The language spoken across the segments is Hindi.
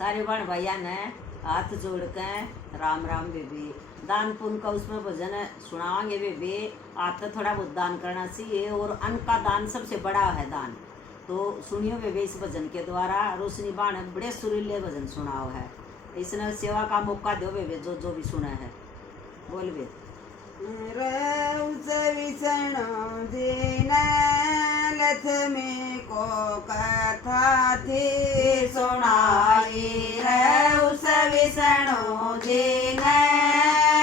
सारे बहन भैया ने हाथ जोड़ के राम राम बेबी। दान पुण्य का उसमें भजन सुनावांगे बेबी। आप तो थोड़ा बहुत दान करना चाहिए और अन्न का दान सबसे बड़ा है दान। तो सुनियो बेबी इस भजन के द्वारा। रोशनी बाण बड़े सुरीले भजन सुनाओ है, इसने सेवा का मौका दो बेबी जो जो भी सुना है बोल बे। लक्ष्मी को कथा थी सुनाई रे उस विष्णु जी ने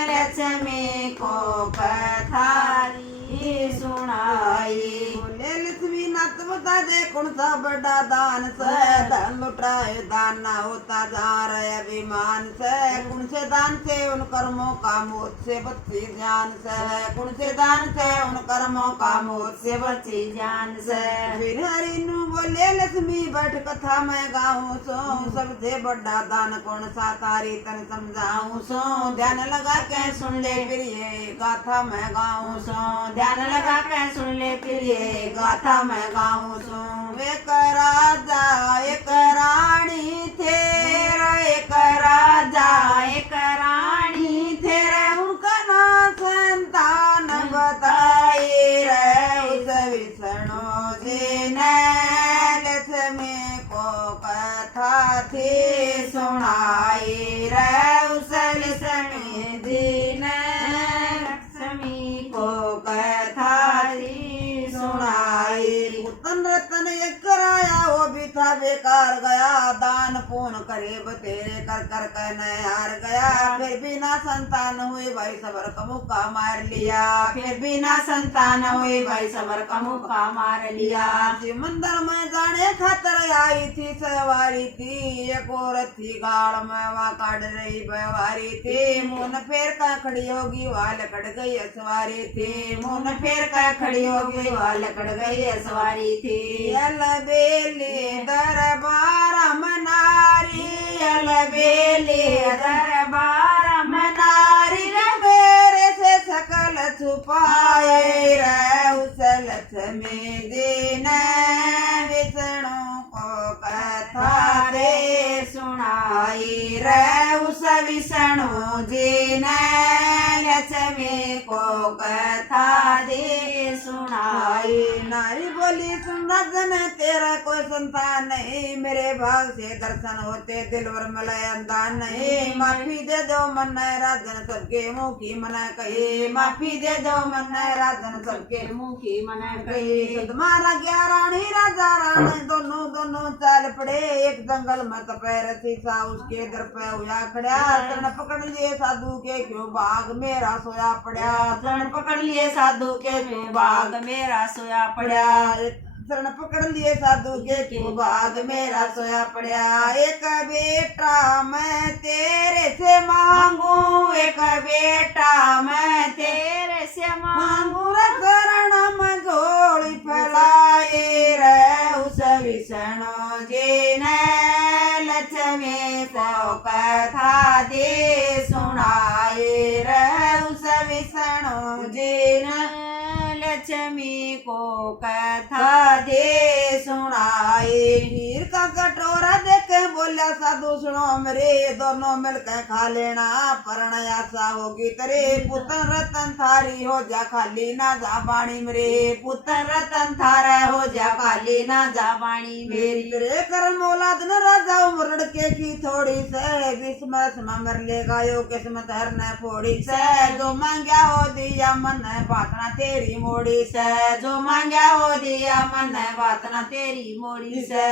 लक्ष्मी को कथा थी सुनाई। बोले लक्ष्मी नाथ बता दे कौन सा बड़ा दान से धन लुटाए दान ना होता जा रहे अभिमान से। कौन से दान से उन कर्मों का मौत से बची जान से। कौन से दान से उन कर्मों का मौत से बची जान से। फिर हरिनु बोले लक्ष्मी बैठ कथा मैं गाऊं सो सबसे बड़ा दान कौन सा तारी तन समझाऊं सो। ध्यान लगा के सुन ले फिर ये गाथा मैं गाऊं सो। ध्यान लगा के सुन ले फिर ये गाथा मैं गाऊं सो। एक राजा एक रानी थे एक राजा एक रानी थे उनका नाम संतान बताई रे उस विष्णु जी ने लक्ष्मी को कथा थी सुनाई रे उस लक्ष्मी जी ने लक्ष्मी को कथा थी सुनाई। उत्तन रतन एक कराया वो भी था बेकार गया। दान पुण्य करे बतेरे कर कर कहने हार गया। फिर भी ना संतान हुई भाई सबर का मुक्का मार लिया। फिर भी ना संतान हुई भाई सबर का मुक्का मार लिया। मंदिर में जाने खातर आई थी सवारी थी एक औरत थी गाड़ में वहाँ काट रही व्यवहारी थी। मुन फेर का खड़ी होगी वहाँ लकड़ गई सवारी थी। मुन फेर का खड़ी होगी वहाँ लकड़ गई सवारी थी। अलबेली दरबार मनारी अलबेली दरबार मनारी मेरे से सकल छुपाए रे उस लक्ष्मी जी ने विष्णु को कथा रे सुनाई रे उस विष्णु जी ने लक्ष्मी को कथा दे सुनाई। नारी बोली सुन राजन तेरा कोई संतान नहीं मेरे भाग से दर्शन होते दिलवर मिलाए अंदान नहीं। माफी दे दो मन राजन सबके मुँह की मना कही। माफी दे दो मन राजन सबके मुँह की मना कही। तुम्हारा गया रानी राजा रानी दोनों दोनों चाल पड़े एक जंगल में तपैर सा उसके दर पे हुआ खड़ा। शरण पकड़ लिए साधु के क्यों बाग मेरा सोया पड़ा। शरण पकड़ लिए साधु के क्यों बाग मेरा सोया पड़ा। शरण पकड़ लिए साधु के क्यों बाग मेरा सोया पड़ा। एक बेटा मैं तेरे से मांगू एक बेटा मैं तेरे से मांगू शरण में जोड़ी फैलाए रे उस विष्णु जी ने लक्ष्मी को कथा दे सुनाए रे उस विष्णु जी ने लक्ष्मी को कथा दे सुनाई। हीर का कटोरा देख बोलिया साधु सुनो मेरे दोनों मिलकर खा लेना परण आशा होगी तेरे। पुत्र रतन थारी हो जा खाली ना जा बाणी मेरे। पुत्र रतन थारा हो जा खाली ना जा बाणी मेरी। तेरे कर्म औलाद न राजा उमर के की थोड़ी से विस्मत मर ले गायो किस्मत हर न फोड़ी से। जो मांग्या हो दिया मन बातना तेरी मोड़ी से। जो मांग्या हो दिया मन बातना तेरी मोड़ी से।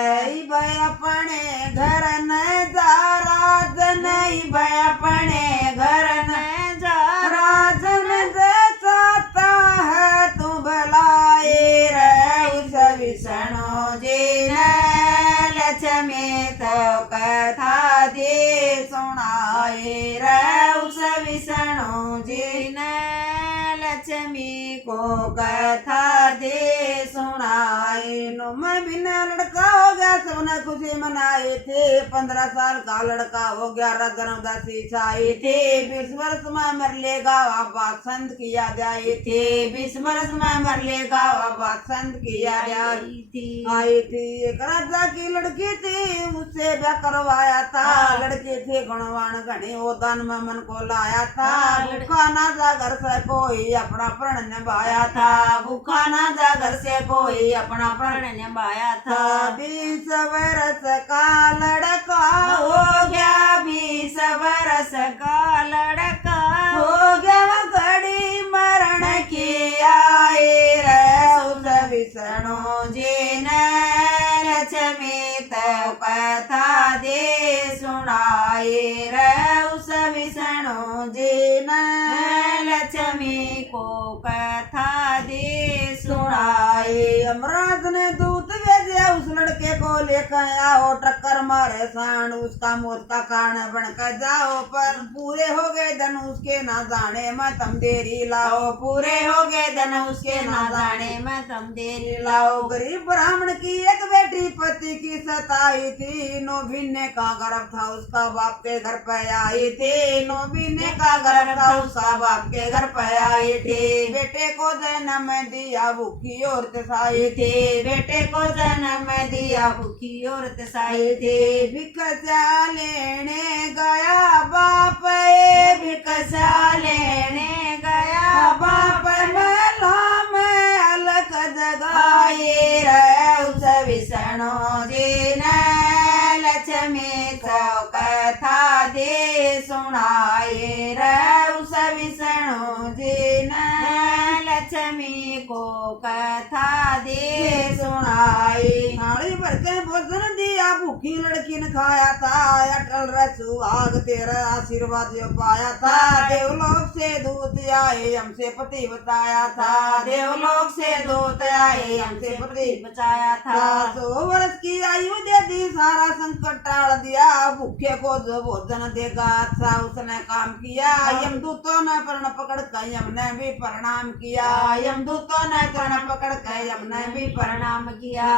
भाई अपने घर न जा राजन भाई अपने घर न जा राजन चाहता है तू भलाए रे उस विष्णु जी ने लक्ष्मी तो कथा दे सुनाए रे उस विष्णु जी ने लक्ष्मी को कथा दे सुनाई। मैं बिना लड़का हो गया सबने खुशी मनाई थी। 15 साल का लड़का हो गया रजन उदासी छाई थी। 20 वर्ष में मर लेगा बात संत किया जाई थी। 20 वर्ष में मर लेगा बात संत किया जाई थी। आई थी एक राजा की लड़की थी उस उससे ब्याह करवाया था। लड़के थे गुणवान घने वो दान में मन को लाया था। भूखा ना जा घर से कोई अपना प्रण निभाया था। भूखा ना जा घर से कोई अपना प्रण निभाया था। 20 बरस का लड़का हो गया 20 बरस का लड़का हो गया घड़ी मरण की आए रे उस विष्णु जी ने लक्ष्मी तो कथा दे सुनाए रे उस विष्णु जी ने लक्ष्मी को कथा दे सुनाए। यमराज ने दूत भेजे उस लड़के को लेकर आओ। टक्कर मारे सान उसका मौत का कारण बन कर जाओ। पर पूरे हो गए धन उसके ना जाने मैं तुम देरी लाओ। पूरे हो गए धन उसके ना जाने में तुम देरी लाओ। गरीब ब्राह्मण की एक बेटी पति की सताई थी। 9 महीने का गर्भ था उसका बाप के घर पे आई थी। 9 महीने का गर्भ था उसका बाप के घर पे आई थी। बेटे को जन्म दिया भूखी औरत साई थी। बेटे को जन्म दिया भूखी औरत साई थी। भिक्षा लेने गया बाप भिक्षा लेने गया बाप मेला में अलग जगाई रे उस विष्णु जी ने लक्ष्मी को कथा दे सुनाए रे उस विष्णु जी ने लक्ष्मी को कथा दे सुनाई। थाली भर के भोजन दिया भूखी लड़की ने खाया था। अटल सुहाग तेरा आशीर्वाद जो पाया था। देवलोक से दूत आए हमसे पति बताया था। देवलोक से दूत आए हमसे पति बचाया था। 100 वर्ष की आयु दे दी सारा संकट टाल दिया। भूखे को जो भोजन देगा अच्छा उसने काम किया। यमदूतों ने प्रण पकड़ कर हमने भी प्रणाम किया। यमदूतों ने प्रण पकड़ कर हमने भी प्रणाम किया।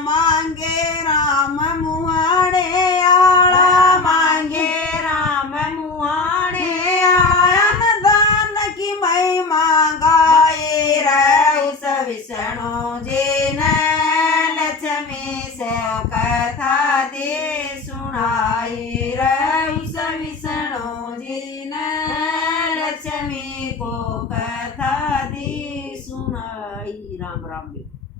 मांगे राम मुहाड़े आड़ा मांगे राम मुहाने आया न दान की महिमा गाए रे उस विष्णु जी ने लक्ष्मी से कथा दे सुनाई रे